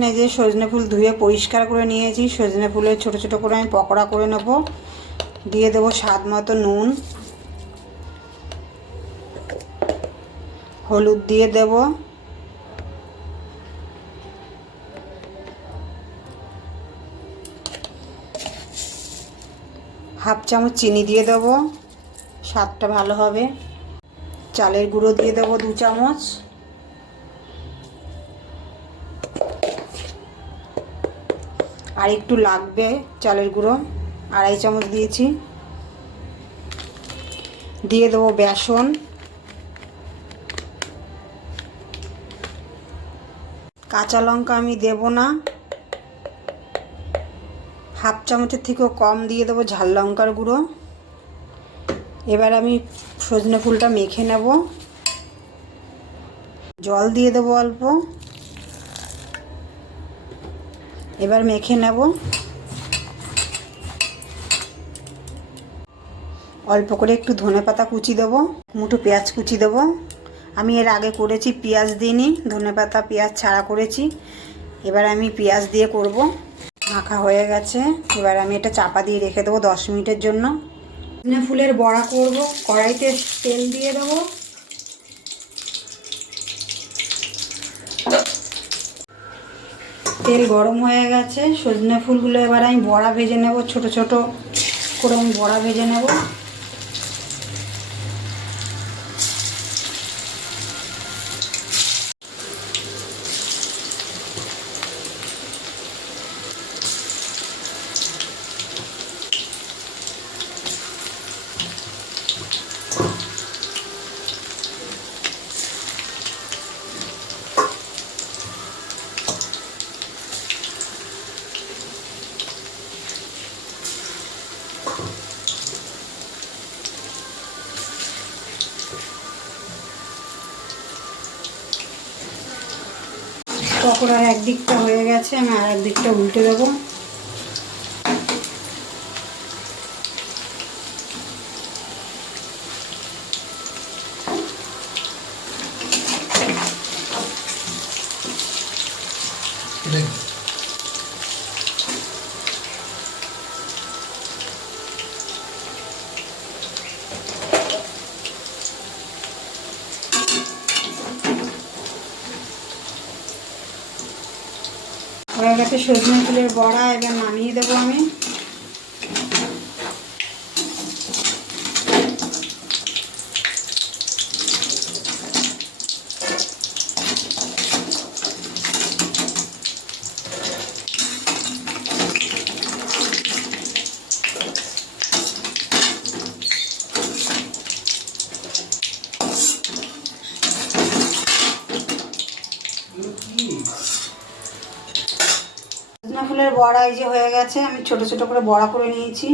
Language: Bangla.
এখানে যে সজনে ফুল ধুয়ে পরিষ্কার করে নিয়েছি, সজনে ফুলের ছোট ছোট করে আমি পকোড়া করে নেব। দিয়ে দেবো স্বাদ মতো নুন, হলুদ দিয়ে দেব, হাফ চামচ চিনি দিয়ে দেবো, স্বাদটা ভালো হবে। চালের গুঁড়ো দিয়ে দেবো 2 চামচ, আর একটু লাগবে চালের গুঁড়ো, 2.5 চামচ দিয়েছি। দিয়ে দেবো বেসন, কাঁচা লঙ্কা আমি দেব না, হাফ চামচের থেকেও কম দিয়ে দেবো ঝাল লঙ্কার গুঁড়ো। এবার আমি সজনে ফুলটা মেখে নেব, জল দিয়ে দেবো অল্প, এবার মেখে নেব। অল্প করে একটু ধনেপাতা কুচি দেবো, মুঠো পেঁয়াজ কুচি দেবো। আমি এর আগে করেছি পেঁয়াজ দিইনি, ধনেপাতা পেঁয়াজ ছাড়া করেছি। এবার আমি পেঁয়াজ দিয়ে করব। মাখা হয়ে গেছে, এবার আমি এটা চাপা দিয়ে রেখে দেবো 10 মিনিটের জন্য। সজনে ফুলের বড়া করব। কড়াইতে তেল দিয়ে দেবো, তেল গরম হয়ে গেছে। সজনে ফুলগুলো এবার আমি বড়া ভেজে নেব, ছোট ছোট করে আমি বড়া ভেজে নেব। পকোড়ার একদিকটা হয়ে গেছে, আমি আর একদিকটা উল্টে দেবো। হয়ে গেছে সজনে ফুলের বড়া, এবার নামিয়ে দেবো আমি। সজনে ফুলের বড়া এই যে হয়ে গেছে, আমি ছোট ছোট করে বড়া করে নিয়েছি।